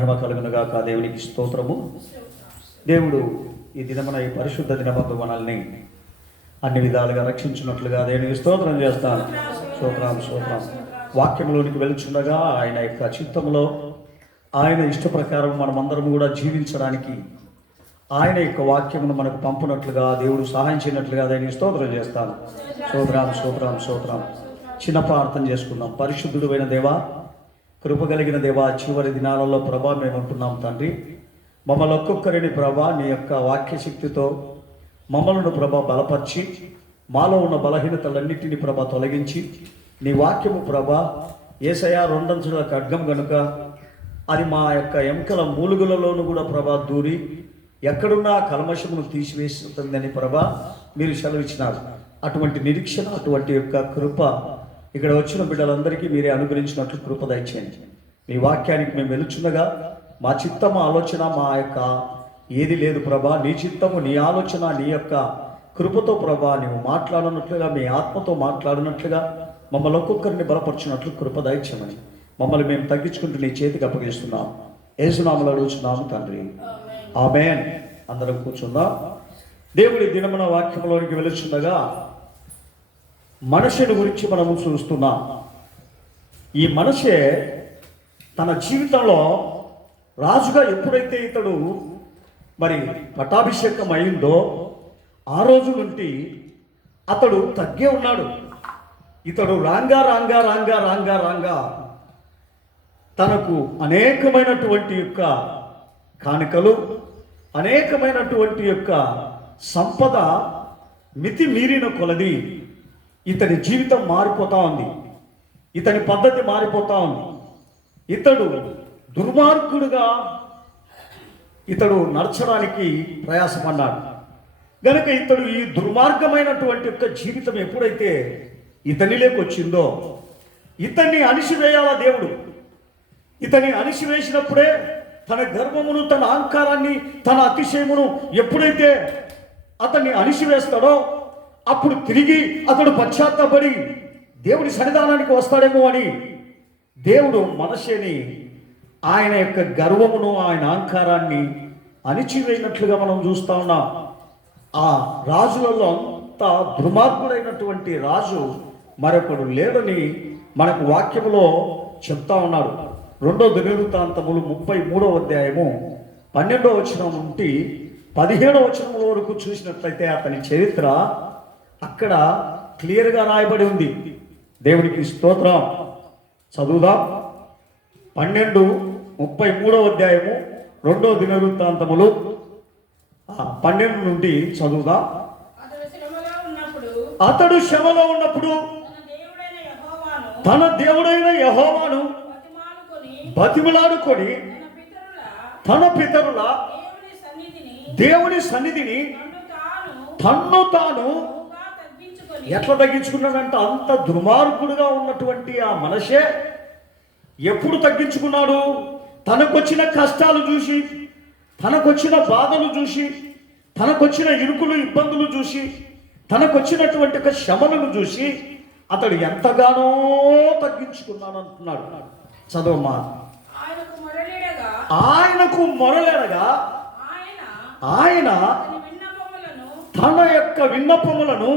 మహిమ కలుగునుగాక. దేవునికి స్తోత్రము. దేవుడు ఈ దినమున ఈ పరిశుద్ధ దినమందు మనల్ని అన్ని విధాలుగా రక్షించినట్లుగా దేవునికి స్తోత్రం చేస్తాను. స్తోత్రం. వాక్యంలోనికి వెళుచుండగా ఆయన యొక్క చిత్తములో ఆయన ఇష్ట ప్రకారం మనమందరం కూడా జీవించడానికి ఆయన యొక్క వాక్యమును మనకు పంపునట్లుగా దేవుడు సహాయం చేయనట్లుగా దేవునికి స్తోత్రం చేస్తాను. స్తోత్రం. చిన్న ప్రార్థన చేసుకుందాం. పరిశుద్ధుడు అయిన దేవా, కృప కలిగిన దేవా, చివరి దినాలలో ప్రభా మేము ఉంటున్నాం తండ్రి. మమ్మల్ని ఒక్కొక్కరిని ప్రభా నీ యొక్క వాక్యశక్తితో మమ్మల్ని ప్రభా బలపరిచి మాలో ఉన్న బలహీనతలన్నింటినీ ప్రభా తొలగించి నీ వాక్యము ప్రభా యేసయ్య రెండంచుల ఖడ్గం గనుక అది మా యొక్క ఎముకల మూలుగులలోనూ కూడా ప్రభా దూరి ఎక్కడున్నా కల్మషమును తీసివేస్తుందని ప్రభా మీరు సెలవిచ్చినారు. అటువంటి నిరీక్షణ, అటువంటి యొక్క కృప ఇక్కడ వచ్చిన బిడ్డలందరికీ మీరే అనుగ్రహించినట్లు కృప దయచేయండి. మీ వాక్యానికి మేము వెలుచుండగా మా చిత్తము ఆలోచన మా యొక్క ఏది లేదు ప్రభా, నీ చిత్తము నీ ఆలోచన నీ యొక్క కృపతో ప్రభా నీవు మాట్లాడినట్లుగా మీ ఆత్మతో మాట్లాడినట్లుగా మమ్మల్ని ఒక్కొక్కరిని బలపరిచినట్లు కృప దయచేయమని మమ్మల్ని మేము తగ్గించుకుంటూ నీ చేతికి అప్పగిస్తున్నాం. యేసునామములో అడుగుచున్నాము తండ్రి, ఆమేన్. అందరం కూర్చుందాం. దేవుడి దినమున వాక్యంలోనికి వెలుచుండగా మనుషుని గురించి మనము చూస్తున్నాం. ఈ మనిషే తన జీవితంలో రాజుగా ఎప్పుడైతే ఇతడు మరి పట్టాభిషేకం అయిందో ఆ రోజు నుండి అతడు తగ్గే ఉన్నాడు. ఇతడు రాంగా తనకు అనేకమైనటువంటి యొక్క కానుకలు, అనేకమైనటువంటి యొక్క సంపద మితి మీరిన కొలది ఇతని జీవితం మారిపోతా ఉంది. ఇతని పద్ధతి మారిపోతా ఉంది. ఇతడు దుర్మార్గుడుగా ఇతడు నడచడానికి ప్రయాసపడ్డాడు. కనుక ఇతడు ఈ దుర్మార్గమైనటువంటి యొక్క జీవితం ఎప్పుడైతే ఇతనిలోకి వచ్చిందో ఇతన్ని అణిసివేయాల దేవుడు. ఇతన్ని అణిసివేసినప్పుడే తన గర్వమును, తన అహంకారాన్ని, తన అతిశయమును ఎప్పుడైతే అతన్ని అణిసివేస్తాడో అప్పుడు తిరిగి అతడు పశ్చాత్తాపడి దేవుడి సన్నిధానానికి వస్తాడేమో అని దేవుడు మనషేని ఆయన యొక్క గర్వమును, ఆయన అహంకారాన్ని అణిచివేయినట్లుగా మనం చూస్తా ఉన్నాం. ఆ రాజులలో అంత దుర్మార్గుడైనటువంటి రాజు మరొకడు లేడని మనకు వాక్యములో చెప్తా ఉన్నాడు. 2 దినవృత్తాంతములు 33వ అధ్యాయము 12వ వచనం నుండి 17వ వచనముల వరకు చూసినట్లయితే అతని చరిత్ర అక్కడ క్లియర్గా రాయబడి ఉంది. దేవునికి స్తోత్రం. చదువుదాం. 33వ అధ్యాయము 2వ దినవృత్తాంతములు 12 నుండి చదువుదాం. అతడు శ్రమలో ఉన్నప్పుడు తన దేవుడైన యెహోవాను బతిమలాడుకొని తన పితరుల దేవుని సన్నిధిని తన్ను తాను ఎట్లా తగ్గించుకున్నాడంట? అంత దుర్మార్గుడుగా ఉన్నటువంటి ఆ మనషే ఎప్పుడు తగ్గించుకున్నాడు? తనకొచ్చిన కష్టాలు చూసి, తనకొచ్చిన బాధలు చూసి, తనకొచ్చిన ఇరుకులు ఇబ్బందులు చూసి, తనకొచ్చినటువంటి ఒక శ్రమలను చూసి అతడు ఎంతగానో తగ్గించుకున్నాడు అంటున్నాడు. చదవమ్మా. ఆయనకు మొరలేడగా ఆయన తన యొక్క విన్నపములను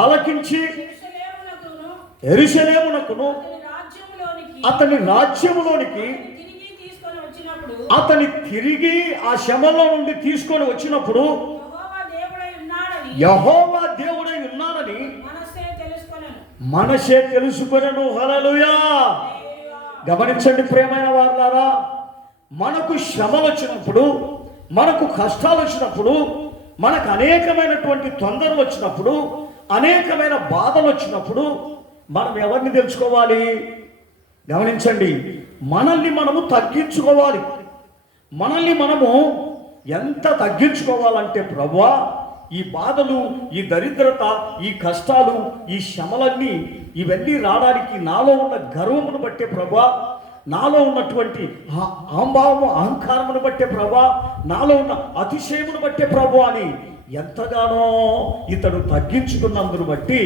ఆలకించి యెరూషలేమునకును అతని రాజ్యములోనికి అతని తిరిగి ఆ శమలో నుండి తీసుకొని వచ్చినప్పుడు యెహోవా దేవుడై ఉన్నాడని మనషే తెలుసుకొనెను. హల్లెలూయా. గమనించండి ప్రియమైన వారులారా, మనకు శ్రమలు వచ్చినప్పుడు, మనకు కష్టాలు వచ్చినప్పుడు, మనకు అనేకమైనటువంటి తొందరలు వచ్చినప్పుడు, అనేకమైన బాధలు వచ్చినప్పుడు మనం ఎవరిని తెలుసుకోవాలి? గమనించండి, మనల్ని మనము తగ్గించుకోవాలి. మనల్ని మనము ఎంత తగ్గించుకోవాలంటే ప్రభువా, ఈ బాధలు, ఈ దరిద్రత, ఈ కష్టాలు, ఈ శ్రమలన్నీ ఇవన్నీ రావడానికి నాలో ఉన్న గర్వమును బట్టే ప్రభువా, నాలో ఉన్నటువంటి అహంభావము, అహంకారమును బట్టే ప్రభువా, నాలో ఉన్న అతిశయమును బట్టే ప్రభువా అని ఎంతగానో ఇతడు తగ్గించుకున్నందును బట్టి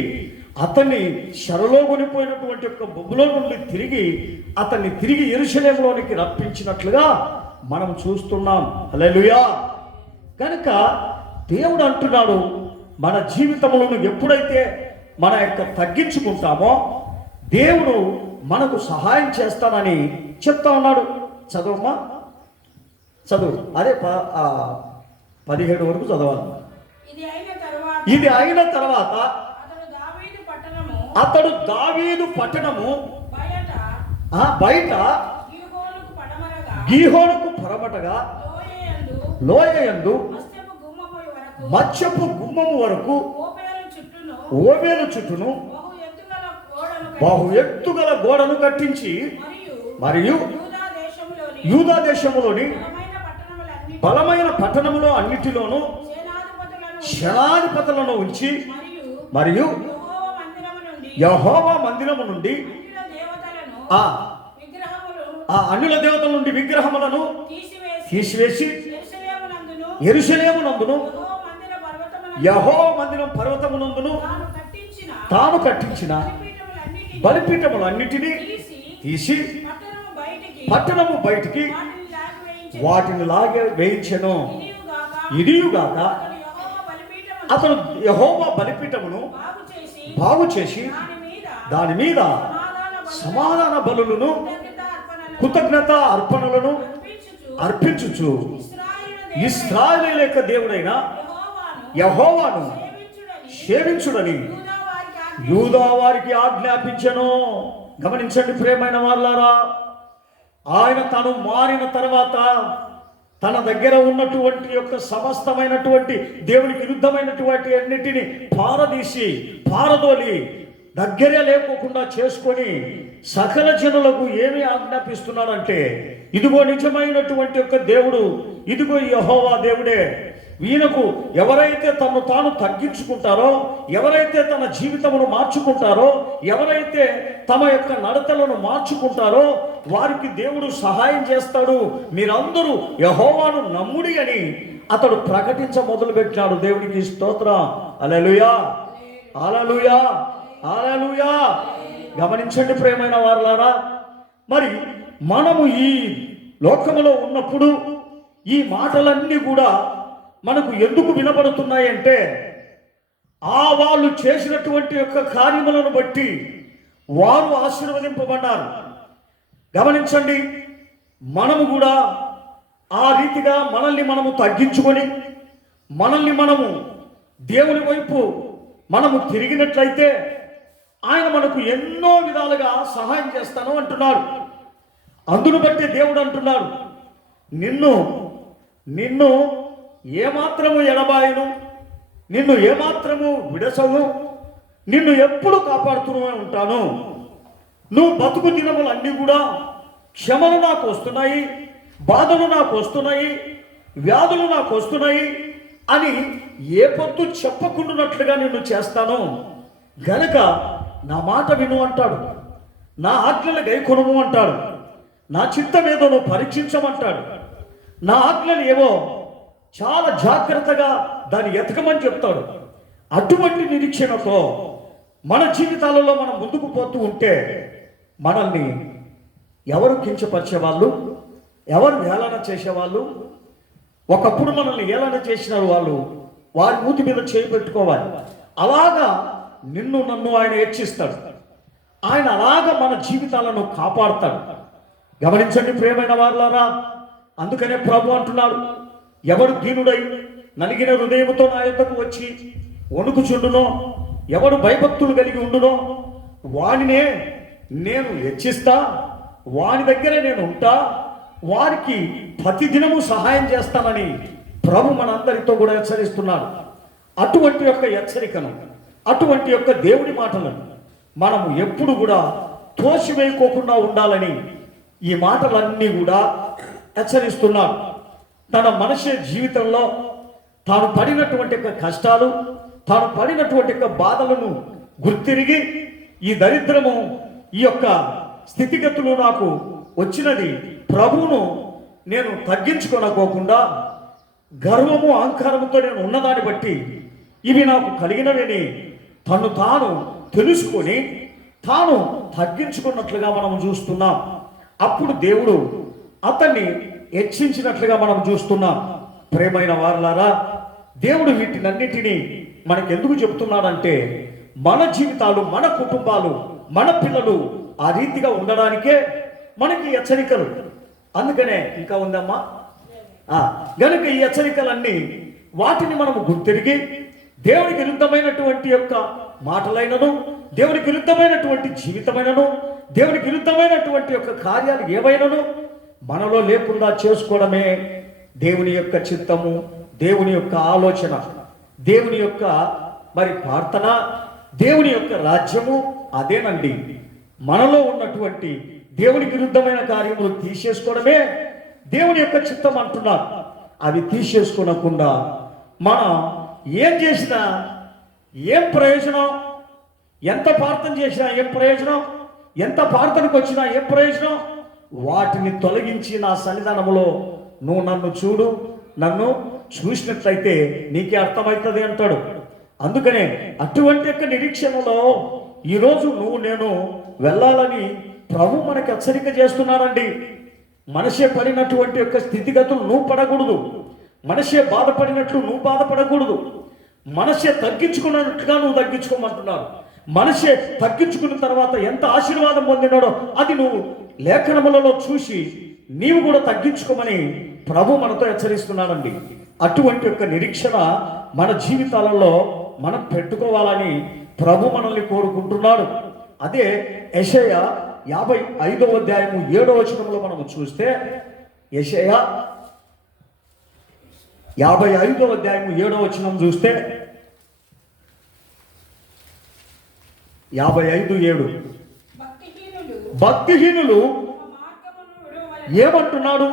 అతన్ని చెరలో కొనిపోయినటువంటి యొక్క బొబ్బులో నుండి అతన్ని తిరిగి యెరూషలేములోనికి రప్పించినట్లుగా మనం చూస్తున్నాం. హల్లెలూయా. కనుక దేవుడు అంటున్నాడు, మన జీవితంలో ఎప్పుడైతే మన యొక్క తగ్గించుకుంటామో దేవుడు మనకు సహాయం చేస్తానని చెప్తా ఉన్నాడు. చదువమ్మా, చదువు. అదే 17 వరకు చదవాలి. ఇది అయిన తర్వాత అతడు దావీదు పట్టణము బయట గీహోనుకు పరమటగా లోయయందు మత్స్యపు గుమ్మము వరకు ఓబేలు చుట్టూను బహు ఎత్తుగల గోడను కట్టించి మరియు యూదా దేశములోని బలమైన పట్టణములో అన్నిటిలోనూ శనాధిపతులను ఉంచి మరియు యెహోవా మందిరము నుండి ఆ అన్యుల దేవతల నుండి విగ్రహములను తీసివేసి యెరూషలేమునందును యెహోవా మందిరం పర్వతమునందును తాను కట్టించిన బలిపీఠములన్నిటినీ తీసి పట్టణము బయటికి వాటిని లాగే వేయించెను. ఇదియుగాక అతను యెహోవా బలిపీఠమును బాగు చేసి దాని మీద సమాధాన బలులను కృతజ్ఞత అర్పణలను అర్పించుచు ఇశ్రాయేలు యొక్క దేవుడైన యెహోవాను సేవించుడని యూదా వారికి ఆజ్ఞాపించెను. గమనించండి ప్రియమైన వాళ్ళారా, ఆయన తను మారిన తర్వాత తన దగ్గర ఉన్నటువంటి యొక్క సమస్తమైనటువంటి దేవునికి విరుద్ధమైనటువంటి అన్నిటిని పారదోలి దగ్గరే లేకోకుండా చేసుకొని సకల జనులకు ఏమి ఆజ్ఞాపిస్తున్నాడంటే, ఇదిగో నిజమైనటువంటి యొక్క దేవుడు, ఇదిగో యెహోవా దేవుడే. ఈయనకు ఎవరైతే తను తాను తగ్గించుకుంటారో, ఎవరైతే తన జీవితమును మార్చుకుంటారో, ఎవరైతే తమ యొక్క నడతలను మార్చుకుంటారో వారికి దేవుడు సహాయం చేస్తాడు. మీరందరూ యెహోవాను నమ్ముడి అని అతడు ప్రకటించ మొదలుపెట్టాడు. దేవునికి స్తోత్రం. హల్లెలూయా, హల్లెలూయా, హల్లెలూయా. గమనించండి ప్రియమైన వారలారా, మరి మనము ఈ లోకములో ఉన్నప్పుడు ఈ మాటలన్నీ కూడా మనకు ఎందుకు వినబడుతున్నాయంటే, వాళ్ళు చేసినటువంటి యొక్క కార్యములను బట్టి వారు ఆశీర్వదింపబడ్డారు. గమనించండి, మనము కూడా ఆ రీతిగా మనల్ని మనము తగ్గించుకొని మనల్ని మనము దేవుని వైపు మనము తిరిగినట్లయితే ఆయన మనకు ఎన్నో విధాలుగా సహాయం చేస్తాను అంటున్నాడు. అందును బట్టి దేవుడు అంటున్నాడు, నిన్ను ఏమాత్రము ఎడబాయను, నిన్ను ఏమాత్రము విడసను, నిన్ను ఎప్పుడు కాపాడుతూనే ఉంటాను. నువ్వు బతుకు దినములన్నీ కూడా క్షమలు నాకు వస్తున్నాయి, బాధలు నాకు వస్తున్నాయి, వ్యాధులు నాకు వస్తున్నాయి అని ఏ పొద్దు చెప్పకుండానట్లుగా నిన్ను చేస్తాను. గనక నా మాట విను అంటాడు, నా ఆజ్ఞలు గైకొనుము అంటాడు, నా చిత్తమేదో నువ్వు పరీక్షించమంటాడు, నా ఆజ్ఞలు ఏవో చాలా జాగ్రత్తగా దాన్ని ఎతకమని చెప్తాడు. అటువంటి నిరీక్షణతో మన జీవితాలలో మనం ముందుకు పోతూ ఉంటే మనల్ని ఎవరు కించపరిచేవాళ్ళు, ఎవరు ఏళన చేసేవాళ్ళు, ఒకప్పుడు మనల్ని ఏళన చేసిన వాళ్ళు వారి మూతి మీద చేయి పెట్టుకోవాలి. అలాగా నిన్ను నన్ను ఆయన హెచ్చిస్తాడు. ఆయన అలాగా మన జీవితాలను కాపాడుతాడు. గమనించండి ప్రియమైన వారులారా, అందుకనే ప్రభు అంటున్నాడు, ఎవడు దీనుడై నలిగిన హృదయముతో నా యొద్దకు వచ్చి వణుకుచుండునో, ఎవడు భయభక్తులు కలిగి ఉండునో వానినే నేను హెచ్చిస్తా, వాని దగ్గర నేను ఉంటా, వారికి ప్రతిదినము సహాయం చేస్తానని ప్రభు మనందరితో కూడా హెచ్చరిస్తున్నాడు. అటువంటి యొక్క హెచ్చరికను, అటువంటి యొక్క దేవుడి మాటలను మనము ఎప్పుడు కూడా తోసివేయకోకుండా ఉండాలని ఈ మాటలన్నీ కూడా హెచ్చరిస్తున్నాడు. తన మనిషి జీవితంలో తాను పడినటువంటి యొక్క కష్టాలు, తాను పడినటువంటి యొక్క బాధలను గుర్తిరిగి ఈ దరిద్రము, ఈ యొక్క స్థితిగతులు నాకు వచ్చినది, ప్రభువును నేను తగ్గించుకోనకోకుండా గర్వము అహంకారముతో నేను ఉన్నదాన్ని బట్టి ఇవి నాకు కలిగినవని తను తాను తెలుసుకొని తాను తగ్గించుకున్నట్లుగా మనం చూస్తున్నాం. అప్పుడు దేవుడు అతన్ని హెచ్చించినట్లుగా మనం చూస్తున్నాం. ప్రేమైన వారలారా, దేవుడు వీటినన్నిటినీ మనకెందుకు చెప్తున్నాడంటే మన జీవితాలు, మన కుటుంబాలు, మన పిల్లలు ఆ రీతిగా ఉండడానికే మనకి హెచ్చరికలు. అందుకనే ఇంకా ఉందమ్మా, గనుక ఈ హెచ్చరికలన్నీ వాటిని మనము గుర్తిరిగి దేవునికి విరుద్ధమైనటువంటి యొక్క మాటలైనను, దేవునికి విరుద్ధమైనటువంటి జీవితమైనను, దేవునికి విరుద్ధమైనటువంటి యొక్క కార్యాలు ఏవైనాను మనలో లేకుండా చేసుకోవడమే దేవుని యొక్క చిత్తము, దేవుని యొక్క ఆలోచన, దేవుని యొక్క మరి ప్రార్థన, దేవుని యొక్క రాజ్యము అదేనండి. మనలో ఉన్నటువంటి దేవునికి విరుద్ధమైన కార్యములు తీసేసుకోవడమే దేవుని యొక్క చిత్తం అంటున్నారు. అవి తీసేసుకోనకుండా మనం ఏం చేసినా ఏం ప్రయోజనం, ఎంత ప్రార్థన చేసినా ఏం ప్రయోజనం, ఎంత ప్రార్థనకు వచ్చినా ఏం ప్రయోజనం, వాటిని తొలగించి నా సన్నిధానములో నువ్వు నన్ను చూడు, నన్ను చూసినట్లయితే నీకే అర్థమవుతుంది అంటాడు. అందుకనే అటువంటి యొక్క నిరీక్షణలో ఈరోజు నువ్వు నేను వెళ్ళాలని ప్రభు మనకి హెచ్చరిక చేస్తున్నాడండి. మనిషే పడినటువంటి యొక్క స్థితిగతులు నువ్వు పడకూడదు, మనిషే బాధపడినట్లు నువ్వు బాధపడకూడదు, మనిషే తగ్గించుకున్నట్లుగా నువ్వు తగ్గించుకోమంటున్నాడు. మనిషే తగ్గించుకున్న తర్వాత ఎంత ఆశీర్వాదం పొందినాడో అది నువ్వు లేఖనములలో చూసి నీవు కూడా తగ్గించుకోమని ప్రభు మనతో హెచ్చరిస్తున్నాడండి. అటువంటి యొక్క నిరీక్షణ మన జీవితాలలో మనం పెట్టుకోవాలని ప్రభు మనల్ని కోరుకుంటున్నాడు. అదే యెషయా 55వ అధ్యాయము 7వ వచనంలో మనము చూస్తే, యెషయా 55వ అధ్యాయము 7వ వచనం చూస్తే 55:7 భక్తిహీనులు ఏమంటున్నాడు?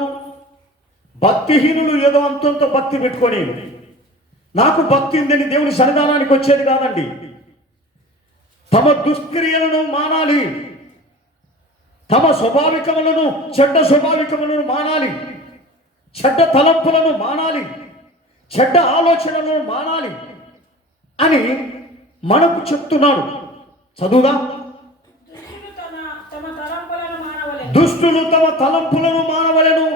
భక్తిహీనులు ఏదో అంతంత భక్తి పెట్టుకొని నాకు భక్తి ఉందని దేవుని సన్నిధానానికి వచ్చేది కాదండి. తమ దుష్క్రియలను మానాలి, తమ స్వాభావికములను, చెడ్డ స్వభావికములను మానాలి, చెడ్డ తలంపులను మానాలి, చెడ్డ ఆలోచనలను మానాలి అని మనకు చెప్తున్నాడు. చదువుదా, దుష్టులు తమ తలంపులను మానవలెను,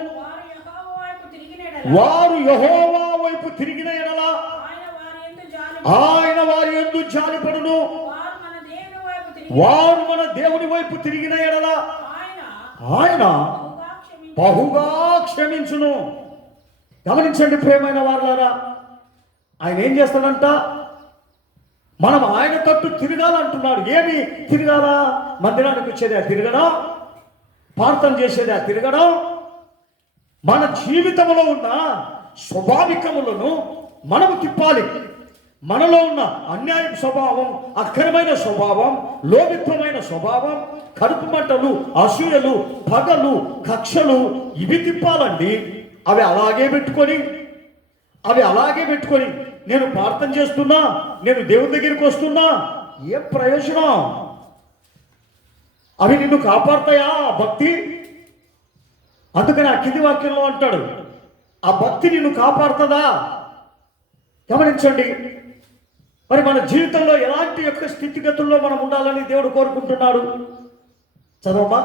వారు యెహోవా వైపు తిరిగిన ఎడల ఆయన వారి యందు జాలిపడును, వారు మన దేవుని వైపు తిరిగిన ఎడల ఆయన బహుగా క్షమించును. గమనించండి ప్రియమైన వారలారా, ఆయన ఏం చేస్తాడంట? మనం ఆయన తట్టు తిరగాలంటున్నాడు. ఏమి తిరగాలా? మందిరానికి వచ్చేదే తిరగడం, ప్రార్థన చేసేదే తిరగడం, మన జీవితంలో ఉన్న స్వాభావికములను మనము తిప్పాలి. మనలో ఉన్న అన్యాయ స్వభావం, అక్రమైన స్వభావం, లోభిత్వమైన స్వభావం, కడుపు మంటలు, అసూయలు, పగలు, కక్షలు ఇవి తిప్పాలండి. అవి అలాగే పెట్టుకొని నేను ప్రార్థన చేస్తున్నా, నేను దేవుని దగ్గరికి వస్తున్నా, ఏం ప్రయోజనం? అవి నిన్ను కాపాడతాయా భక్తి? అందుకని ఆ కింది వాక్యంలో అంటాడు, ఆ భక్తి నిన్ను కాపాడుతుందా? గమనించండి. మరి మన జీవితంలో ఎలాంటి యొక్క స్థితిగతుల్లో మనం ఉండాలని దేవుడు కోరుకుంటున్నాడు? చదవమ్మా.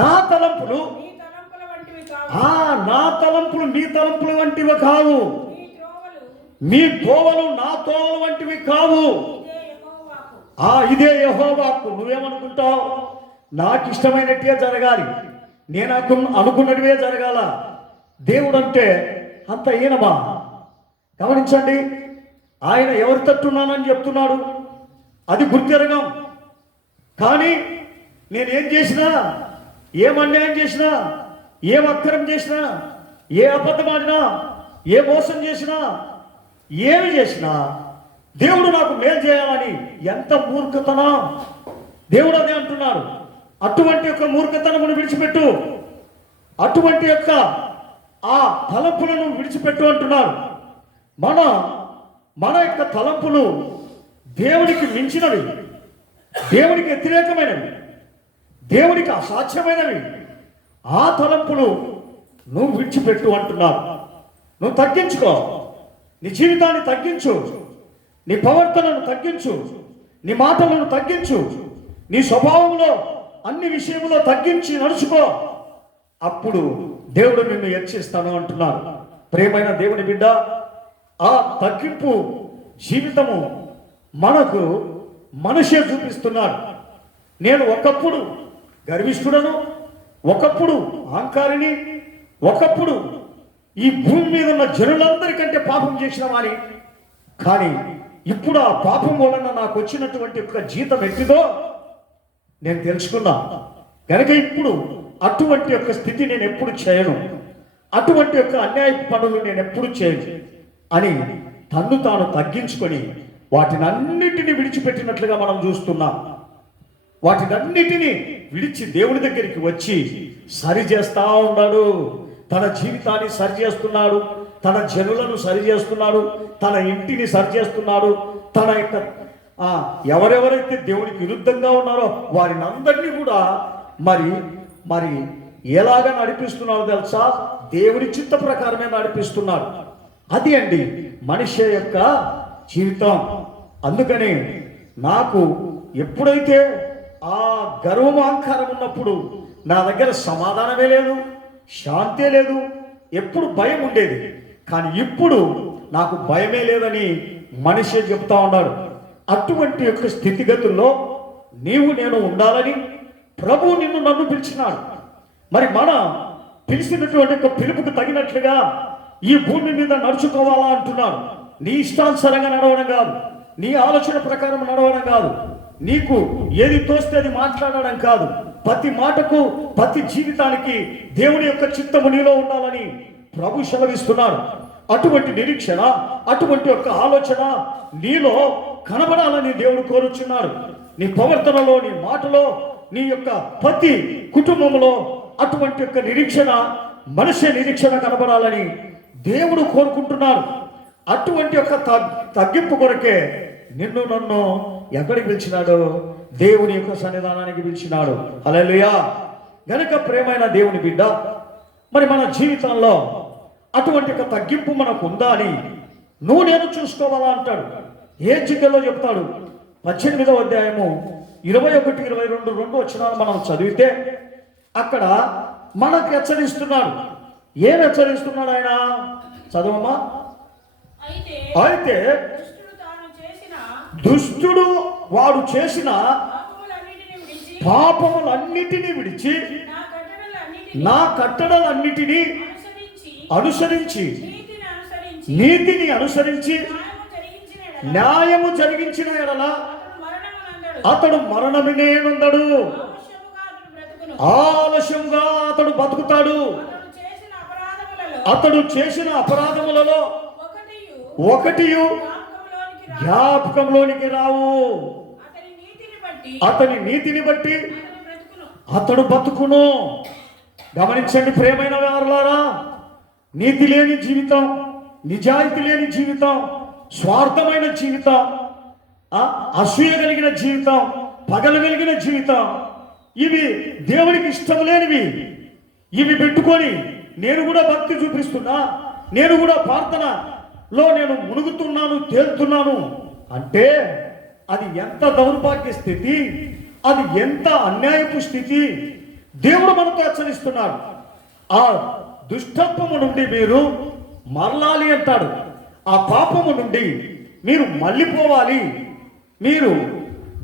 నా తలంపులు మీ తలంపుల వంటివి కావు, మీ తోవలు నా తోవలు వంటివి కావు. ఇదే యెహోవాకు. నువ్వేమనుకుంటావు? నాకు ఇష్టమైనట్టుగా జరగాలి, నేను అనుకున్నటివే జరగాల. దేవుడు అంటే అంత ఈనమా? గమనించండి, ఆయన ఎవరి తట్టున్నానని చెప్తున్నాడు, అది గుర్తెరగం. కానీ నేనేం చేసినా, ఏం అన్యాయం చేసినా, ఏం అక్రమం చేసినా, ఏ అబద్ధం ఆడినా, ఏ మోసం చేసినా, ఏమి చేసినా దేవుడు నాకు మేలు చేయాలని ఎంత మూర్ఖతనా! దేవుడు అదే అంటున్నాడు. అటువంటి యొక్క మూర్ఖతనమును విడిచిపెట్టు, అటువంటి యొక్క ఆ తలంపులను విడిచిపెట్టు అంటున్నాడు. మన యొక్క తలంపులు దేవునికి మించినవి, దేవునికి వ్యతిరేకమైనవి, దేవునికి అసాధ్యమైనవి. ఆ తలంపులు నువ్వు విడిచిపెట్టు అంటున్నావు. నువ్వు తగ్గించుకో, నీ జీవితాన్ని తగ్గించు, నీ ప్రవర్తనను తగ్గించు, నీ మాటలను తగ్గించు, నీ స్వభావంలో అన్ని విషయంలో తగ్గించి నడుచుకో, అప్పుడు దేవుడు నిన్ను హెచ్చిస్తాను అంటున్నారు. ప్రియమైన దేవుని బిడ్డ, ఆ తగ్గింపు జీవితము మనకు మనిషే చూపిస్తున్నాడు. నేను ఒకప్పుడు గర్విష్ఠుడను, ఒకప్పుడు అహంకారిని, ఒకప్పుడు ఈ భూమి మీద ఉన్న జనులందరికంటే పాపం చేసిన వారి, కానీ ఇప్పుడు ఆ పాపం వలన నాకు వచ్చినటువంటి ఒక జీతం ఎట్టిదో నేను తెలుసుకున్నా కనుక ఇప్పుడు అటువంటి యొక్క స్థితి నేను ఎప్పుడు చేయను, అటువంటి యొక్క అన్యాయ పనులు నేను ఎప్పుడు చేయను అని తన్ను తాను తగ్గించుకొని వాటిని అన్నిటినీ విడిచిపెట్టినట్లుగా మనం చూస్తున్నాం. వాటినన్నిటినీ విడిచి దేవుని దగ్గరికి వచ్చి సరి చేస్తా ఉన్నాడు. తన జీవితాన్ని సరి చేస్తున్నాడు, తన జనులను సరి చేస్తున్నాడు, తన ఇంటిని సరి చేస్తున్నాడు. తన యొక్క ఎవరెవరైతే దేవునికి విరుద్ధంగా ఉన్నారో వారిని అందరినీ కూడా మరి మరి ఎలాగా నడిపిస్తున్నాడో తెలుసా? దేవుని చిత్త ప్రకారమే నడిపిస్తున్నాడు. అది అండి మనిషి యొక్క జీవితం. అందుకని నాకు ఎప్పుడైతే ఆ గర్వం అహంకారం ఉన్నప్పుడు నా దగ్గర సమాధానమే లేదు, శాంతే లేదు, ఎప్పుడు భయం ఉండేది. కానీ ఇప్పుడు నాకు భయమే లేదని మనిషి చెప్తా ఉన్నాడు. అటువంటి యొక్క స్థితిగతుల్లో నీవు నేను ఉండాలని ప్రభు నన్ను పిలిచినాడు. మరి మన పిలిచినటువంటి యొక్క పిలుపుకు తగినట్లుగా ఈ భూమి మీద నడుచుకోవాలా అంటున్నాడు. నీ ఇష్టానుసారంగా నడవడం కాదు, నీ ఆలోచన ప్రకారం నడవడం కాదు, నీకు ఏది తోస్తే అది మాట్లాడడం కాదు. ప్రతి మాటకు ప్రతి జీవితానికి దేవుని యొక్క చిత్తము నీలో ఉండాలని ప్రభు సెలవిస్తున్నాడు. అటువంటి నిరీక్షణ, అటువంటి యొక్క ఆలోచన నీలో కనబడాలని దేవుడు కోరుచున్నాడు. నీ ప్రవర్తనలో, నీ మాటలో, నీ యొక్క ప్రతి కుటుంబంలో అటువంటి యొక్క నిరీక్షణ, మనిషి నిరీక్షణ కనబడాలని దేవుడు కోరుకుంటున్నాడు. అటువంటి యొక్క తగ్గింపు కొరకే నిన్ను నన్ను ఎక్కడికి పిలిచినాడు? దేవుని యొక్క సన్నిధానానికి పిలిచినాడు. హల్లెలూయా. గనుక ప్రేమైన దేవుని బిడ్డ, మరి మన జీవితంలో అటువంటి ఒక తగ్గింపు మనకు ఉందా అని నువ్వు నేను చూసుకోవాలా అంటాడు. ఏ జిల్లాలో చెప్తాడు? 18వ అధ్యాయము 21, 22 2 వచనాలు మనం చదివితే అక్కడ మనకు హెచ్చరిస్తున్నాడు. ఏం హెచ్చరిస్తున్నాడు ఆయన? చదవమ్మా. అయితే దుష్టుడు వాడు చేసిన పాపములన్నిటినీ విడిచి నా కట్టడలన్నిటినీ అనుసరించి నీతిని అనుసరించి న్యాయము జరిగించిన ఎడల అతడు మరణమినేనుండడు. ఆలస్యంగా అతడు బతుకుతాడు. అతడు చేసిన అపరాధములలో ఒకటి జ్ఞాపకంలోనికి రావు. అతని నీతిని బట్టి అతడు బతుకును. గమనించండి ప్రియమైన వారులారా, నీతి లేని జీవితం, నిజాయితీ లేని జీవితం, స్వార్థమైన జీవితం, అసూయ కలిగిన జీవితం, పగలు కలిగిన జీవితం, ఇవి దేవునికి ఇష్టం లేనివి. ఇవి పెట్టుకొని నేను కూడా భక్తి చూపిస్తున్నా, నేను కూడా ప్రార్థనలో నేను మునుగుతున్నాను, తేలుతున్నాను అంటే అది ఎంత దౌర్భాగ్య స్థితి, అది ఎంత అన్యాయపు స్థితి. దేవుడు మనతో హెచ్చరిస్తున్నాడు. ఆ దుష్టత్వము నుండి మీరు మరలాలి అంటాడు. ఆ పాపము నుండి మీరు మళ్ళీపోవాలి, మీరు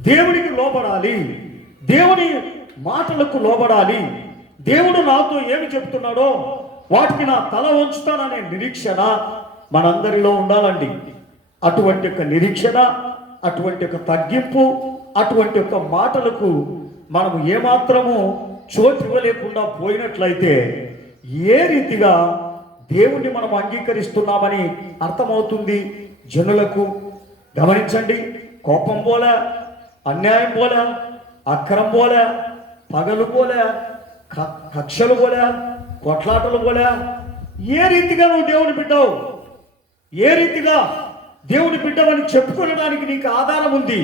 దేవునికి లోబడాలి, దేవుని మాటలకు లోబడాలి. దేవుడు నాతో ఏమి చెప్తున్నాడో వాటికి నా తల వంచుతాననే నిరీక్షణ మనందరిలో ఉండాలండి. అటువంటి యొక్క నిరీక్షణ, అటువంటి యొక్క తగ్గింపు, అటువంటి యొక్క మాటలకు మనము ఏమాత్రము చోటు ఇవ్వలేకుండా పోయినట్లయితే ఏ రీతిగా దేవుణ్ణి మనం అంగీకరిస్తున్నామని అర్థమవుతుంది జనులకు. గమనించండి, కోపం పోలే, అన్యాయం పోలే, అక్రమం పోలే, పగలు పోలే, కక్షలు పోలే, కొట్లాటలు పోలే. ఏ రీతిగా నువ్వు దేవుని బిడ్డవు, ఏ రీతిగా దేవుని బిడ్డవని చెప్పుకోవడానికి నీకు ఆధారం ఉంది.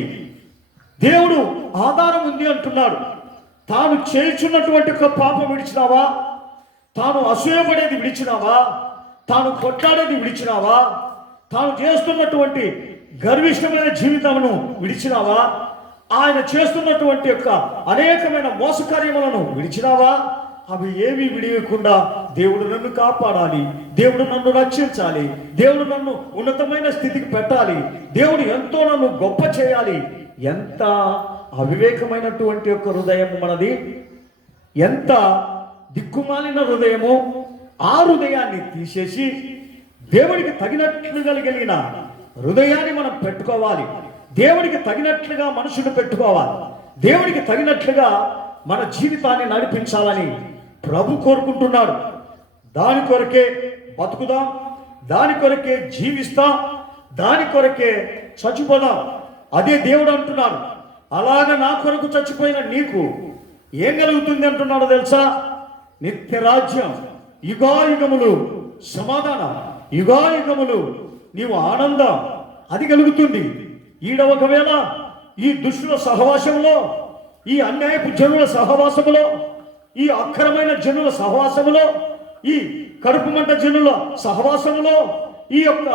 దేవుడు ఆధారం ఉంది అంటున్నాడు. తాను చేయుచున్నటువంటి ఒక పాపం విడిచినావా? తాను అసూయపడేది విడిచినావా? తాను కొట్లాడేది విడిచినావా? తాను చేస్తున్నటువంటి గర్విష్టమైన జీవితమును విడిచినావా? ఆయన చేస్తున్నటువంటి యొక్క అనేకమైన మోసకార్యములను విడిచినావా? అవి ఏమీ విడియకుండా దేవుడు నన్ను కాపాడాలి, దేవుడు నన్ను రక్షించాలి, దేవుడు నన్ను ఉన్నతమైన స్థితికి పెట్టాలి, దేవుడు ఎంతో నన్ను గొప్ప చేయాలి. ఎంత అవివేకమైనటువంటి యొక్క హృదయం మనది, ఎంత దిక్కుమాలిన హృదయము. ఆ హృదయాన్ని తీసేసి దేవుడికి తగినట్లుగా కలిగిన హృదయాన్ని మనం పెట్టుకోవాలి. దేవుడికి తగినట్లుగా మనుషులు పెట్టుకోవాలి. దేవుడికి తగినట్లుగా మన జీవితాన్ని నడిపించాలని ప్రభు కోరుకుంటున్నాడు. దాని కొరకే బతుకుదాం, దాని కొరకే జీవిస్తాం, దాని కొరకే చచ్చిపోదాం. అదే దేవుడు అంటున్నాడు. అలాగ నా కొరకు చచ్చిపోయిన నీకు ఏం కలుగుతుంది అంటున్నాడో తెలుసా? నిత్య రాజ్యం, యుగాయుగములు సమాధానం, యుగాయుగములు నీవు ఆనందం, అది కలుగుతుంది. ఈడ ఒకవేళ ఈ దుష్టుల సహవాసంలో, ఈ అన్యాయపు జనుల సహవాసములో, ఈ అక్కరమైన జనుల సహవాసములో, ఈ కడుపు మంట జనుల సహవాసములో, ఈ యొక్క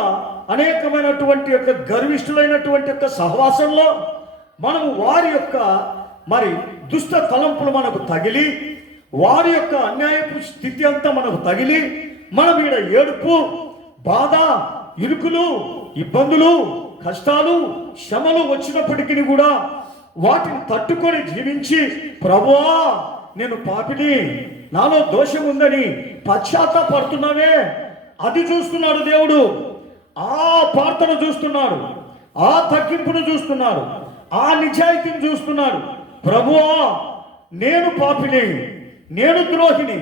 అనేకమైనటువంటి యొక్క గర్విష్ఠులైనటువంటి యొక్క సహవాసంలో మనము వారి యొక్క మరి దుష్ట తలంపులు మనకు తగిలి, వారి యొక్క అన్యాయపు స్థితి అంతా మనకు తగిలి, మనం ఈడ ఏడుపు, బాధ, ఇరుకులు, ఇబ్బందులు, కష్టాలు, శ్రమలు వచ్చినప్పటికీ కూడా వాటిని తట్టుకొని జీవించి, ప్రభువా నేను పాపిని, నాలో దోషం ఉందని పశ్చాత్తాపడుతున్నావే, అది చూస్తున్నాడు దేవుడు. ఆ ప్రార్థన చూస్తున్నాడు, ఆ తగ్గింపును చూస్తున్నాడు, ఆ నిజాయితీని చూస్తున్నాడు. ప్రభువా నేను పాపిని, నేను ద్రోహిని,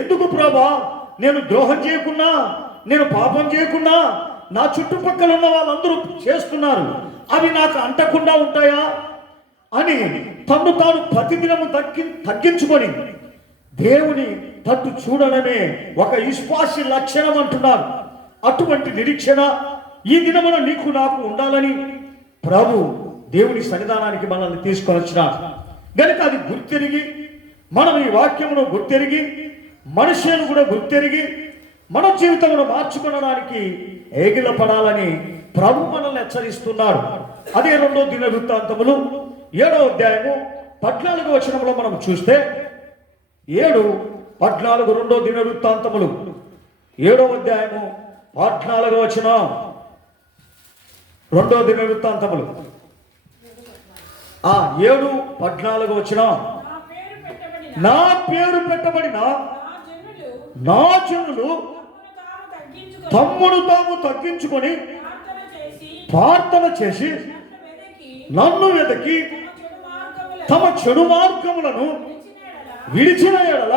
ఎందుకు ప్రభా నేను ద్రోహం చేయకున్నా, నేను పాపం చేయకున్నా నా చుట్టుపక్కల ఉన్న వాళ్ళందరూ చేస్తున్నారు, అవి నాకు అంటకుండా ఉంటాయా అని తను తాను ప్రతిదినము తగ్గించుకొని దేవుని తట్టు చూడడమే ఒక విశ్వాసి లక్షణం అంటున్నారు. అటువంటి నిరీక్షణ ఈ దినమున నీకు నాకు ఉండాలని ప్రభు దేవుని సన్నిధానానికి మనల్ని తీసుకొని వచ్చినాడు. గనుక అది గుర్తెరిగి మనం ఈ వాక్యమును గుర్తెరిగి మనుష్యులను కూడా గుర్తెరిగి మన జీవితంలో మార్చుకోవడానికి ఏగిలపడాలని ప్రభు మనల్ని హెచ్చరిస్తున్నాడు. అదే 2వ దినవృత్తాంతములు 7వ అధ్యాయము 14వ వచనంలో మనం చూస్తే 7:14 2వ దినవృత్తాంతములు 7వ అధ్యాయము 14వ వచనం. 2వ దినవృత్తాంతములు 7:14 వచనం. నా పేరు పెట్టబడిన నా జనులు తమ్మును తాము తగ్గించుకొని ప్రార్థన చేసి నన్ను వెదకి తమ చెడు మార్గములను విడిచిన ఎడల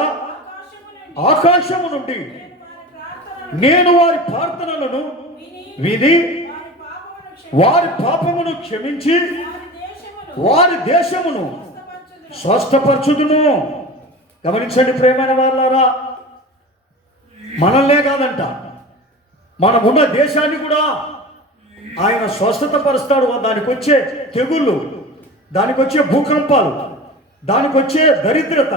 ఆకాశము నుండి నేను వారి ప్రార్థనలను విని వారి పాపమును క్షమించి వారి దేశమును స్వస్థపరచుదును. గమనించండి ప్రేమైన వాళ్ళారా, మనల్నే కాదంట, మనమున్న దేశాన్ని కూడా ఆయన స్వస్థత పరుస్తాడు. దానికి వచ్చే తెగుళ్ళు, దానికి వచ్చే భూకంపాలు, దానికి వచ్చే దరిద్రత,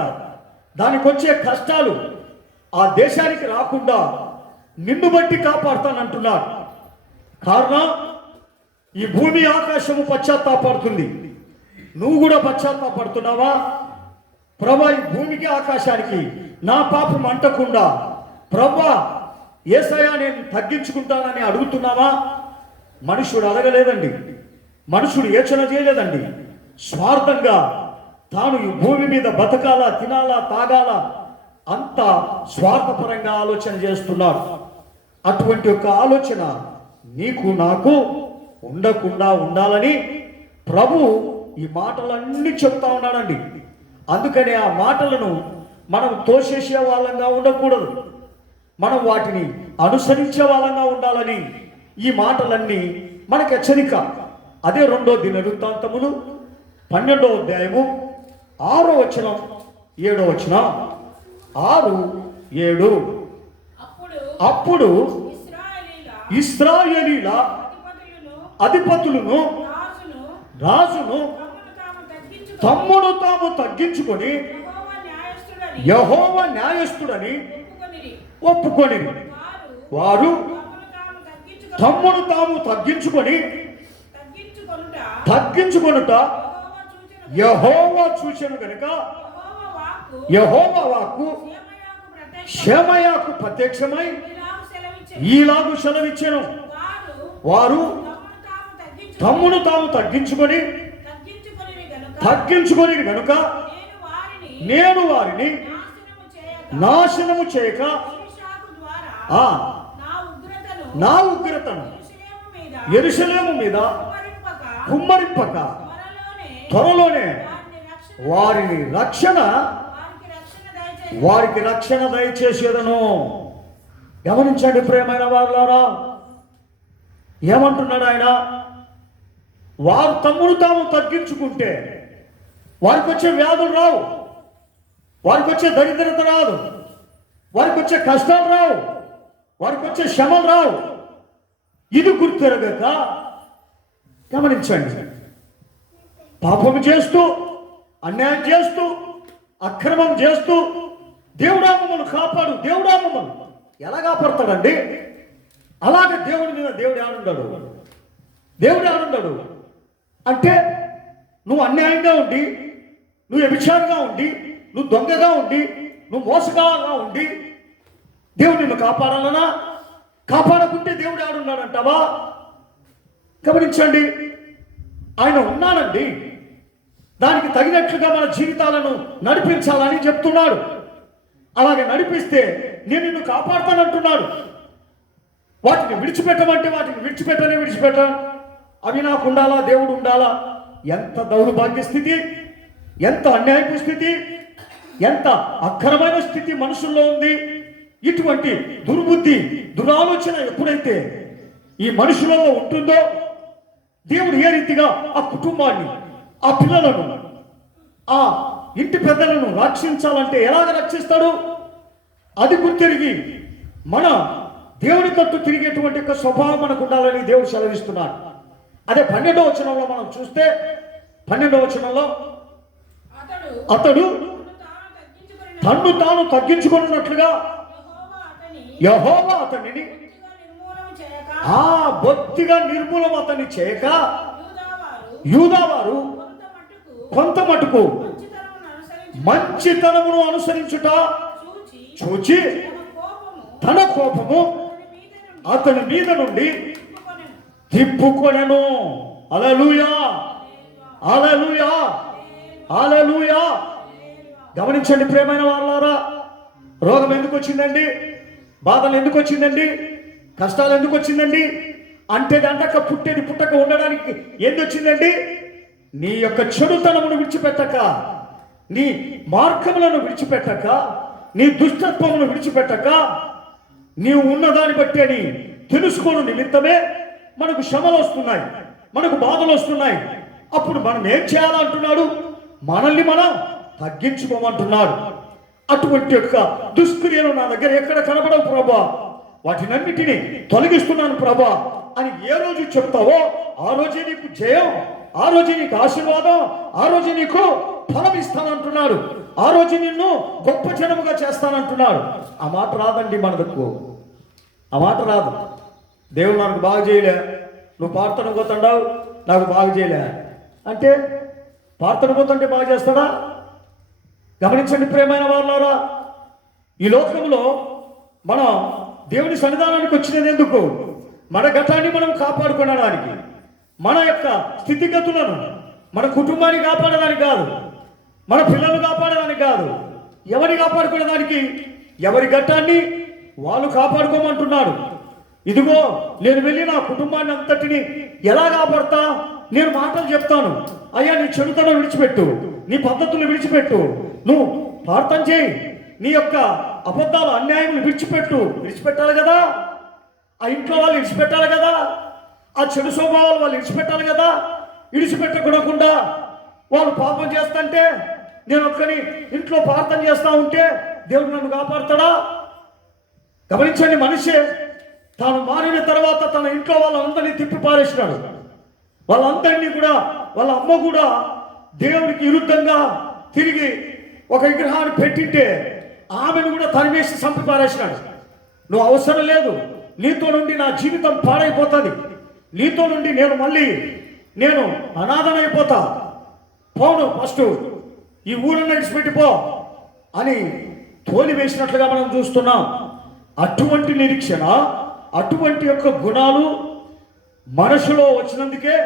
దానికి వచ్చే కష్టాలు ఆ దేశానికి రాకుండా నిన్ను బట్టి కాపాడుతానంటున్నాడు. కారణం ఈ భూమి ఆకాశము పశ్చాత్తాపడుతుంది. నువ్వు కూడా పశ్చాత్తాపడుతున్నావా? ప్రభా ఈ భూమికి ఆకాశానికి నా పాపం అంటకుండా ప్రభా యేసయ్యా నేను తగ్గించుకుంటానని అడుగుతున్నావా? మనుషుడు అడగలేదండి, మనుషుడు యోచన చేయలేదండి. స్వార్థంగా తాను ఈ భూమి మీద బతకాలా, తినాలా, తాగాలా అంత స్వార్థపరంగా ఆలోచన చేస్తున్నాడు. అటువంటి ఒక ఆలోచన నీకు నాకు ఉండకుండా ఉండాలని ప్రభు ఈ మాటలన్నీ చెప్తా ఉన్నాడండి. అందుకని ఆ మాటలను మనం తోసేసే వాళ్ళంగా ఉండకూడదు, మనం వాటిని అనుసరించే వాళ్ళంగా ఉండాలని ఈ మాటలన్నీ మనకు హెచ్చరిక. అదే 2వ దినవృత్తాంతములు 12వ అధ్యాయము 6వ వచనం 7వ వచనం. 6:7 అప్పుడు ఇశ్రాయేలీల అధిపతులను రాజును తమ్ముడు తాము తగ్గించుకొని యెహోవా న్యాయస్థుడని ఒప్పుకొని వారు తమ్ముడు తాము తగ్గించుకొనుట యెహోవా చూచెను గనుక యెహోవా వాక్కు షేమయాకు ప్రత్యక్షమై ఈలాగు సెలవిచ్చెను, వారు తమ్మును తాము తగ్గించుకొని గనుక నేను వారిని నాశనము చేయక నా ఉగ్రతను యెరూషలేము మీద కుమ్మరింపక త్వరలోనే వారికి రక్షణ దయచేసేదను. గమనించండి ప్రియమైన వారులారా, ఏమంటున్నాడు ఆయన? వారు తమ్ముడు తాము తగ్గించుకుంటే వారికి వచ్చే వ్యాధులు రావు, వారికి వచ్చే దరిద్రత రాదు, వారికి వచ్చే కష్టాలు రావు, వారికి వచ్చే శ్రమలు రావు. ఇది గుర్తెరగక గమనించండి, పాపం చేస్తూ, అన్యాయం చేస్తూ, అక్రమం చేస్తూ దేవుడా మమ్మల్ని కాపాడు, దేవుడా మమ్మల్ని ఎలా కాపాడతాడండి? అలాగే దేవుడి మీద దేవుడు ఆడుండడు అంటే నువ్వు అన్యాయంగా ఉండి, నువ్వు వ్యభిచారంగా ఉండి, నువ్వు దొంగగా ఉండి, నువ్వు మోసగాగా ఉండి దేవుడు నిన్ను కాపాడాలనా? కాపాడకుంటే దేవుడు ఆడున్నాడంటావా? గమనించండి, ఆయన ఉన్నాడండి, దానికి తగినట్లుగా మన జీవితాలను నడిపించాలని చెప్తున్నాడు. అలాగే నడిపిస్తే నేను నిన్ను కాపాడుతానంటున్నాడు. వాటిని విడిచిపెట్టమంటే వాటిని విడిచిపెట్టను. అవి నాకు ఉండాలా, దేవుడు ఉండాలా? ఎంత దౌర్భాగ్య స్థితి, ఎంత అన్యాయపు స్థితి, ఎంత అక్రమైన స్థితి మనుషుల్లో ఉంది. ఇటువంటి దుర్బుద్ధి, దురాలోచన ఎప్పుడైతే ఈ మనుషులలో ఉంటుందో, దేవుడు ఏ రీతిగా ఆ కుటుంబాన్ని, ఆ పిల్లలను, ఆ ఇంటి పెద్దలను రక్షించాలంటే ఎలాగ రక్షిస్తాడు? అది గుర్తిరిగి మన దేవుని తట్టు తిరిగేటువంటి ఒక స్వభావం మనకు ఉండాలని దేవుడు సెలవిస్తున్నాడు. అదే 12వ వచనంలో మనం చూస్తే, 12వ వచనంలో అతడు తన్ను తాను తగ్గించుకున్నట్లుగా యెహోవా అతనిని బొత్తిగా నిర్మూలం అతన్ని చేయక యూదావారు కొంత మటుకు మంచితనమును అనుసరించుట చూచి తన కోపము అతని మీద నుండి తిప్పుకొనెను. హల్లెలూయా, హల్లెలూయా, హల్లెలూయా. గమనించండి ప్రియమైన వారులారా, రోగం ఎందుకు వచ్చిందండి? బాధలు ఎందుకు వచ్చిందండి? కష్టాలు ఎందుకు వచ్చిందండి? అంటే దండక పుట్టేది పుట్టక ఉండడానికి ఎందుకు వచ్చిందండి? నీ యొక్క చెడుతనమును విడిచిపెట్టక, నీ మార్గములను విడిచిపెట్టక, నీ దుష్టత్వమును విడిచిపెట్టక, నీవు ఉన్నదాన్ని బట్టి అని తెలుసుకోను నిమిత్తమే మనకు శ్రమలు వస్తున్నాయి, మనకు బాధలు వస్తున్నాయి. అప్పుడు మనం ఏం చేయాలంటున్నాడు? మనల్ని మనం తగ్గించుకోమంటున్నాడు. అటువంటి యొక్క దుష్క్రియలు నా దగ్గర ఎక్కడ కనబడవు ప్రభా, వాటినన్నిటినీ తొలగిస్తున్నాను ప్రభా అని ఏ రోజు చెప్తావో ఆ రోజే నీకు జయం, ఆ రోజే నీకు ఆశీర్వాదం, ఆ రోజే నీకు ఫలం ఇస్తానంటున్నాడు. ఆ రోజు నిన్ను గొప్ప జనముగా చేస్తానంటున్నాడు. ఆ మాట రాదండి మనకు, ఆ మాట రాదు. దేవుడు నాకు బాగు చేయలే, నువ్వు ప్రార్థన పోతుండావు, నాకు బాగు చేయలే అంటే ప్రార్థన పోతుంటే బాగు చేస్తాడా? గమనించండి ప్రియమైన వాళ్ళారా, ఈ లోకంలో మనం దేవుని సన్నిధానానికి వచ్చినది ఎందుకు? మన గతాన్ని మనం కాపాడుకోవడానికి, మన యొక్క స్థితిగతులను, మన కుటుంబాన్ని కాపాడడానికి కాదు, మన పిల్లలు కాపాడడానికి కాదు. ఎవరిని కాపాడుకోవడానికి? ఎవరి గతాన్ని వాళ్ళు కాపాడుకోమంటున్నాడు. ఇదిగో నేను వెళ్ళి నా కుటుంబాన్ని అంతటిని ఎలా కాపాడతా? నేను మాటలు చెప్తాను, అయ్యా నీ చెడుతనం విడిచిపెట్టు, నీ పద్ధతులు విడిచిపెట్టు, నువ్వు ప్రార్థన చేయి, నీ యొక్క అబద్ధాలు అన్యాయములు విడిచిపెట్టాలి కదా, ఆ ఇంట్లో వాళ్ళు విడిచిపెట్టాలి కదా, ఆ చెడు స్వభావాలు వాళ్ళు విడిచిపెట్టాలి కదా. విడిచిపెట్టకూడకుండా వాళ్ళు పాపం చేస్తుంటే నేను ఒక్కని ఇంట్లో ప్రార్థన చేస్తూ ఉంటే దేవుడు నన్ను కాపాడుతాడా? గమనించండి, మనిషి తాను మారిన తర్వాత తన ఇంట్లో వాళ్ళందరినీ తిప్పి పారేసినాడు. వాళ్ళందరినీ కూడా, వాళ్ళ అమ్మ కూడా దేవునికి విరుద్ధంగా తిరిగి ఒక విగ్రహాన్ని పెట్టింటే ఆమెను కూడా తరిమేసి చంపి పారేసినాడు. నువ్వు అవసరం లేదు, నీతో నుండి నా జీవితం పాడైపోతుంది, నీతో నుండి నేను అనాథనైపోతా పోను ఫస్ట్ ఈ ఊరన్న విడిచిపెట్టిపో అని తోలి వేసినట్లుగా మనం చూస్తున్నాం. అటువంటి నిరీక్షణ, అటువంటి యొక్క గుణాలు మనసులో వచ్చినందుకే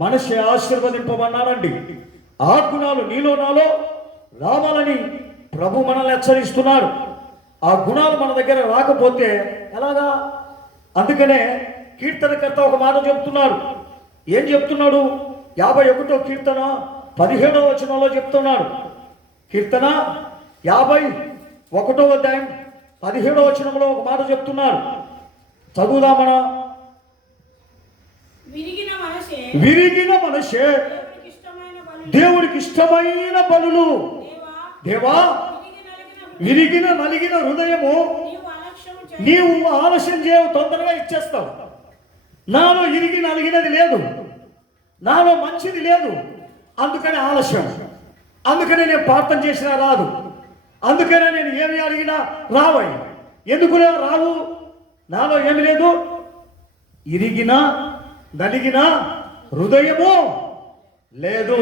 మనసు ఆశీర్వదింపమన్నారండి. ఆ గుణాలు నీలో నాలో రావాలని ప్రభు మనల్ని హెచ్చరిస్తున్నాడు. ఆ గుణాలు మన దగ్గర రాకపోతే ఎలాగా? అందుకనే కీర్తనకర్త ఒక మాట చెప్తున్నాడు. ఏం చెప్తున్నాడు? 51వ కీర్తన 17వ వచనంలో చెప్తున్నాడు. కీర్తన 51వ అధ్యాయం 17వ వచనంలో ఒక మాట చెప్తున్నాడు. చదువుదామన. విరిగిన మనసే దేవుడికి ఇష్టమైన బలులు. దేవా, విరిగిన నలిగిన హృదయము నీవు ఆలస్యం చేయవు, తొందరగా ఇచ్చేస్తావు. నాలో ఇరిగి నలిగినది లేదు, నాలో మంచిది లేదు, అందుకని ఆలస్యం. అందుకనే నేను ప్రార్థన చేసినా రాదు, అందుకనే నేను ఏమి అడిగినా రావై. ఎందుకు రావు? నాలో ఏమి లేదు. ఇరిగిన నలిగిన హృదయము లేదు.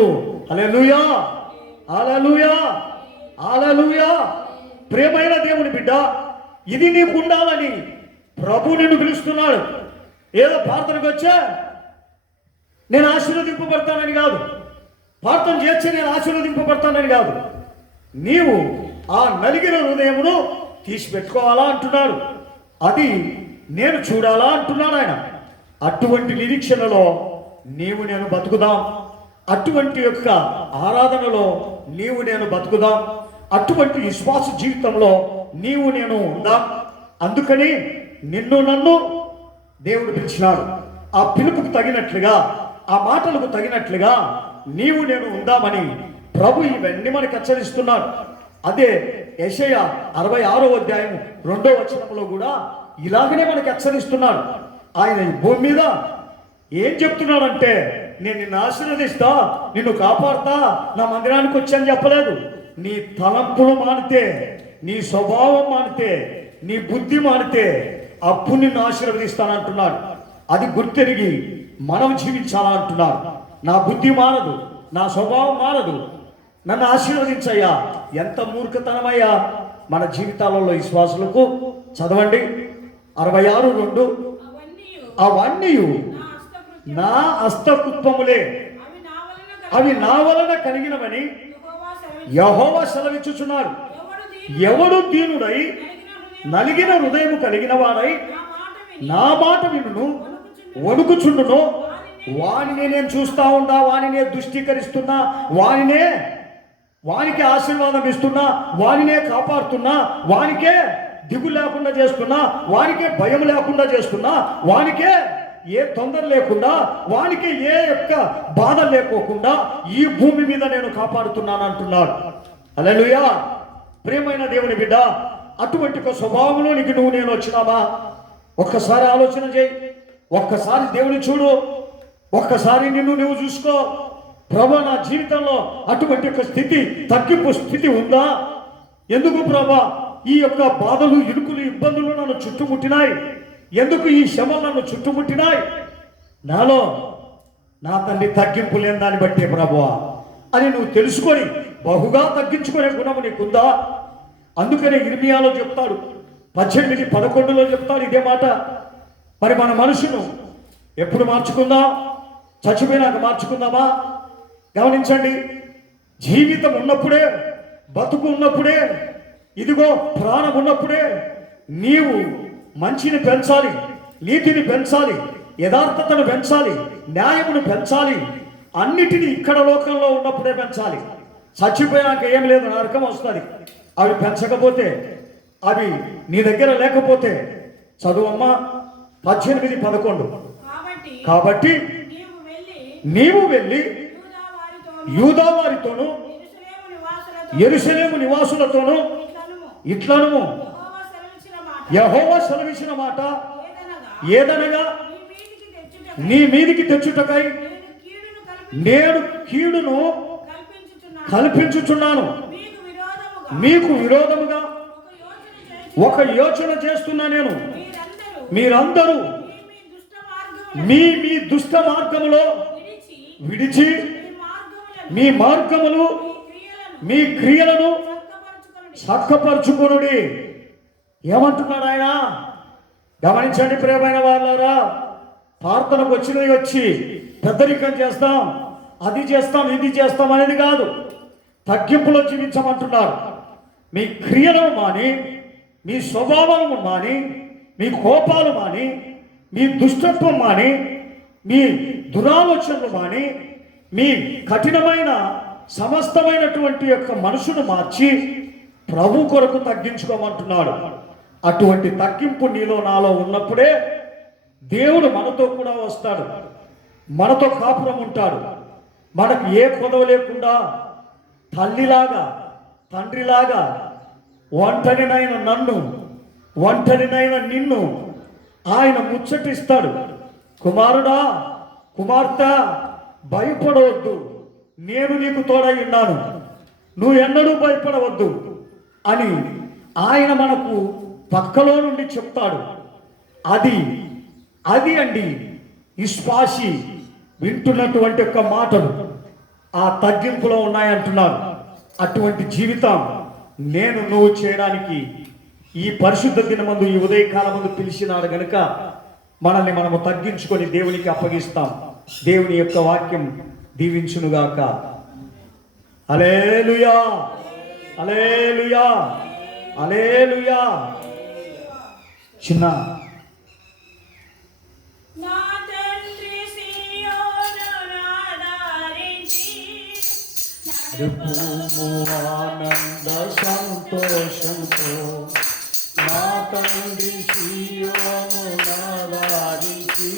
హల్లెలూయా, హల్లెలూయా, హల్లెలూయా. ప్రియమైన దేవుని బిడ్డ, ఇది నీకు ఉండాలని ప్రభు నిన్ను పిలుస్తున్నాడు. ఏదో ప్రార్థనకు వచ్చా నేను ఆశీర్వదింపబడతానని కాదు, ప్రార్థన చేసి నేను ఆశీర్వదింపబడతానని కాదు. నీవు ఆ నలిగిన హృదయమును తీసిపెట్టుకోవాలా అంటున్నాడు. అది నేను చూడాలా అంటున్నాడు ఆయన. అటువంటి నిరీక్షణలో నీవు నేను బతుకుదాం. అటువంటి యొక్క ఆరాధనలో నీవు నేను బతుకుదాం. అటువంటి విశ్వాస జీవితంలో నీవు నేను ఉందాం. అందుకని నిన్ను నన్ను దేవుడు పిలిచినాడు. ఆ పిలుపుకు తగినట్లుగా, ఆ మాటలకు తగినట్లుగా నీవు నేను ఉందామని ప్రభు ఇవన్నీ మనకు హెచ్చరిస్తున్నాడు. అదే యెషయా 66వ అధ్యాయం 2వ వచనంలో కూడా ఇలాగనే మనకు హెచ్చరిస్తున్నాడు. ఆయన ఈ భూమి మీద ఏం చెప్తున్నాడంటే, నేను నిన్ను ఆశీర్వదిస్తా, నిన్ను కాపాడుతా, నా మందిరానికి వచ్చాను చెప్పలేదు. నీ తలంపులు మానితే, నీ స్వభావం మానితే, నీ బుద్ధి మానితే అప్పుడు నిన్ను ఆశీర్వదిస్తానంటున్నాడు. అది గుర్తెరిగి మనం జీవించాలంటున్నాడు. నా బుద్ధి మారదు, నా స్వభావం మారదు, నన్ను ఆశీర్వదించయ్యా. ఎంత మూర్ఖతనమయ్యా మన జీవితాలలో విశ్వాసులకు. చదవండి 66:2. అవన్నీ నా హస్తకృత్వములే, అవి నా వలన కలిగినవని యెహోవా సెలవిచ్చుచున్నాడు. ఎవడు దీనుడై నలిగిన హృదయము కలిగిన వాడై నా మాట వినును వణుకుచుండును, వానినే నేను చూస్తా ఉంటా, వానినే దుష్టీకరిస్తున్నా, వానికి ఆశీర్వాదం ఇస్తున్నా, వానినే కాపాడుతున్నా, వానికే దిగులు లేకుండా చేస్తున్నా, వానికే భయం లేకుండా చేస్తున్నా, వానికే ఏ తొందర లేకుండా, వానికి ఏ యొక్క బాధ లేకోకుండా ఈ భూమి మీద నేను కాపాడుతున్నాను అంటున్నాడు. హల్లెలూయా. ప్రియమైన దేవుని బిడ్డ, అటువంటి ఒక స్వభావంలోనికి నువ్వు నేను వచ్చినామా? ఒక్కసారి ఆలోచన చేయి, ఒక్కసారి దేవుని చూడు, ఒక్కసారి నిన్ను నువ్వు చూసుకో. ప్రభా, నా జీవితంలో అటువంటి ఒక స్థితి, తగ్గింపు స్థితి ఉందా? ఎందుకు ప్రభా ఈ యొక్క బాధలు, ఇరుకులు, ఇబ్బందులు నన్ను చుట్టుముట్టినాయి? ఎందుకు ఈ శ్రమలు నన్ను చుట్టుముట్టినాయి? నాలో నా తండ్రి తగ్గింపు లేని దాన్ని బట్టే ప్రభువా అని నువ్వు తెలుసుకొని బహుగా తగ్గించుకునే గుణము నీకుందా? అందుకనే ఇర్మియాలో చెప్తాడు, 18:11లో చెప్తాడు ఇదే మాట. మరి మన మనసును ఎప్పుడు మార్చుకుందాం? చచ్చిపోయినాక మార్చుకుందామా? గమనించండి, జీవితం ఉన్నప్పుడే, బతుకు ఉన్నప్పుడే, ఇదిగో ప్రాణం ఉన్నప్పుడే నీవు మంచిని పెంచాలి, నీతిని పెంచాలి, యథార్థతను పెంచాలి, న్యాయమును పెంచాలి. అన్నిటినీ ఇక్కడ లోకంలో ఉన్నప్పుడే పెంచాలి. చచ్చిపోయాక ఏం లేదు, నరకం వస్తుంది. అవి పెంచకపోతే, అవి నీ దగ్గర లేకపోతే, చదువమ్మా 18:11. కాబట్టి నీవు వెళ్ళి యూదా వారితోనూ యెరూషలేము నివాసులతోనూ ఇట్లనుము, యెహోవా సెలవిచ్చిన మాట ఏదనగా, నీ మీదికి తెచ్చుటకై నేను కీడును కల్పించుచున్నాను, మీకు విరోధముగా ఒక యోచన చేస్తున్నా నేను. మీరందరూ మీ దుష్ట మార్గములో విడిచి మీ మార్గములు మీ క్రియలను చక్కపరుచుకొనుడి. ఏమంటున్నాడు ఆయన? గమనించండి ప్రియమైన వాళ్ళారా, ప్రార్థనకు వచ్చినవి వచ్చి పెద్దరికం చేస్తాం, అది చేస్తాం, ఇది చేస్తాం అనేది కాదు. తగ్గింపులో జీవించమంటున్నారు. మీ క్రియలను మాని, మీ స్వభావాలను మాని, మీ కోపాలు మాని, మీ దుష్టత్వం మాని, మీ దురాలోచనలు మాని, మీ కఠినమైన సమస్తమైనటువంటి యొక్క మనసును మార్చి ప్రభు కొరకు తగ్గించుకోమంటున్నాడు. అటువంటి తగ్గింపు నీలో నాలో ఉన్నప్పుడే దేవుడు మనతో కూడా వస్తాడు, మనతో కాపురం ఉంటాడు. మనకు ఏ కొదవ లేకుండా తల్లిలాగా తండ్రిలాగా ఒంటరినైన నన్ను, ఒంటరినైన నిన్ను ఆయన ముచ్చటిస్తాడు. కుమారుడా, కుమార్తె, భయపడవద్దు, నేను నీకు తోడై ఉన్నాను, నువ్వు ఎన్నడూ భయపడవద్దు అని ఆయన మనకు పక్కలో నుండి చెప్తాడు. అది అండి విశ్వాసి వింటున్నటువంటి యొక్క మాటలు ఆ తగ్గింపులో ఉన్నాయంటున్నారు. అటువంటి జీవితం నువ్వు చేయడానికి ఈ పరిశుద్ధ దినమందు, ఈ ఉదయకాలం ముందు పిలిచినాడు గనుక మనల్ని మనము తగ్గించుకొని దేవునికి అప్పగిస్తాం. దేవుని యొక్క వాక్యం దీవించునుగాక. హల్లెలూయా, హల్లెలూయా, హల్లెలూయా. చిన్న ఆనంద సంతోషంతో నా తండ్రి సీయోను నాదారించి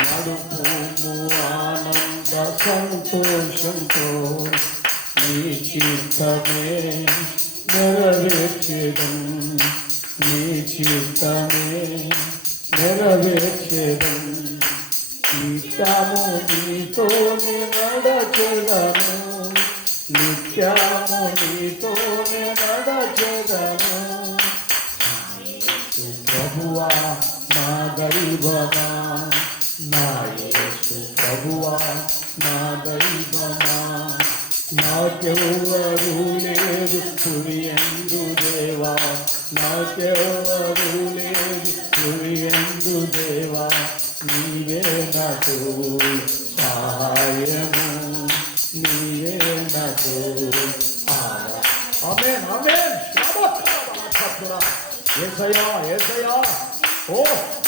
నడుపుము ఆనంద సంతోషంతో నీ చిత్తమే నెరవేర్చెదం, నీ చిత్తమే నెరవేర్చెదం. నిత్యము నీతోనే నడచెదను, నిత్యము నీతోనే నడచెదను. ప్రభువా నా దైవమా, నా యేసు ప్రభువా నా దైవమా, నాకెవ్వరూ లేదు తురియందు దేవా, నాకెవ్వరూ లేదు తురియందు దేవా, నీవే నాకు సహాయము, నీవే నాకు ఆమేన్, ఆమేన్. యేసయ్యా, యేసయ్యా. ఓ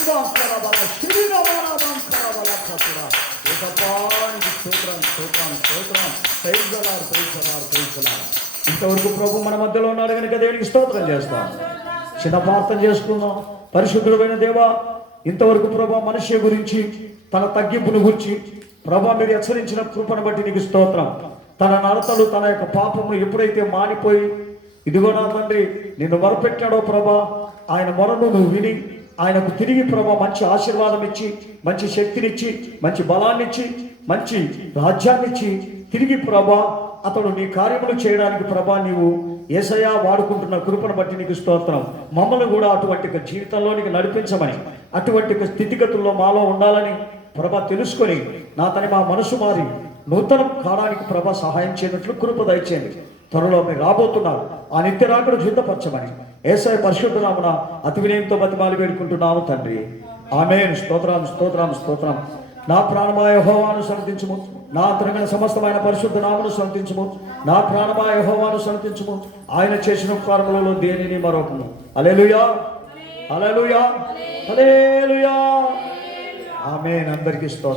బంకర బల శరీర బంకర బల చతురా. యేసపానికి స్తోత్రం, స్తోత్రం, స్తోత్రం. ప్రైజ్లార్, ప్రైజ్లార్, ప్రైజ్లార్. ఇంతవరకు ప్రభు మన మధ్యలో ఉన్నాడు కనుక దేవునికి స్తోత్రం చేస్తాం. చిన్న ప్రార్థన చేసుకుందాం. పరిశుద్ధుడైన దేవా, ఇంతవరకు ప్రభా మనిషి గురించి, తన తగ్గింపును గురించి ప్రభా మీరు హెచ్చరించిన కృపను బట్టి నీకు స్తోత్రం. తన నడతలు, తన యొక్క పాపము ఎప్పుడైతే మానిపోయి ఇదిగో నా తండ్రి నిన్ను మొరపెట్టాడో ప్రభా, ఆయన మొరను నువ్వు విని ఆయనకు తిరిగి ప్రభా మంచి ఆశీర్వాదం ఇచ్చి, మంచి శక్తినిచ్చి, మంచి బలాన్నిచ్చి, మంచి రాజ్యాన్నిచ్చి తిరిగి ప్రభా అతడు నీ కార్యములు చేయడానికి ప్రభా నీవు యేసయ్యా వాడుకుంటున్న కృపను బట్టి నీకు స్తోత్రం. మమ్మల్ని కూడా అటువంటి జీవితంలోనికి నడిపించమని, అటువంటి స్థితిగతుల్లో మాలో ఉండాలని ప్రభా తెలుసుకొని నా తన మా మనసు మారి నూతనం కావడానికి ప్రభా సహాయం చేయనట్లు కృప దయచేయండి. త్వరలో మీరు రాబోతున్నారు, ఆ నిత్య రాకడ సిద్ధపరచమని యేసయ్య పరిశుద్ధ నామమున అతి వినయంతో బతిమాలి వేడుకుంటున్నాము తండ్రి. ఆమేన్. స్తోత్రం, స్తోత్రం, స్తోత్రం. నా ప్రాణమా యెహోవాను సన్నిధించుము, నా అంతరంగ సమస్తమైన పరిశుద్ధ నామమును సన్నిధించుము. నా ప్రాణమా యెహోవాను సన్నిధించుము, ఆయన చేసిన ఉపకారములలో దేనిని మరొకము. హల్లెలూయా, హల్లెలూయా, హల్లెలూయా. ఆమేన్. అందరికీ స్తోత్రం.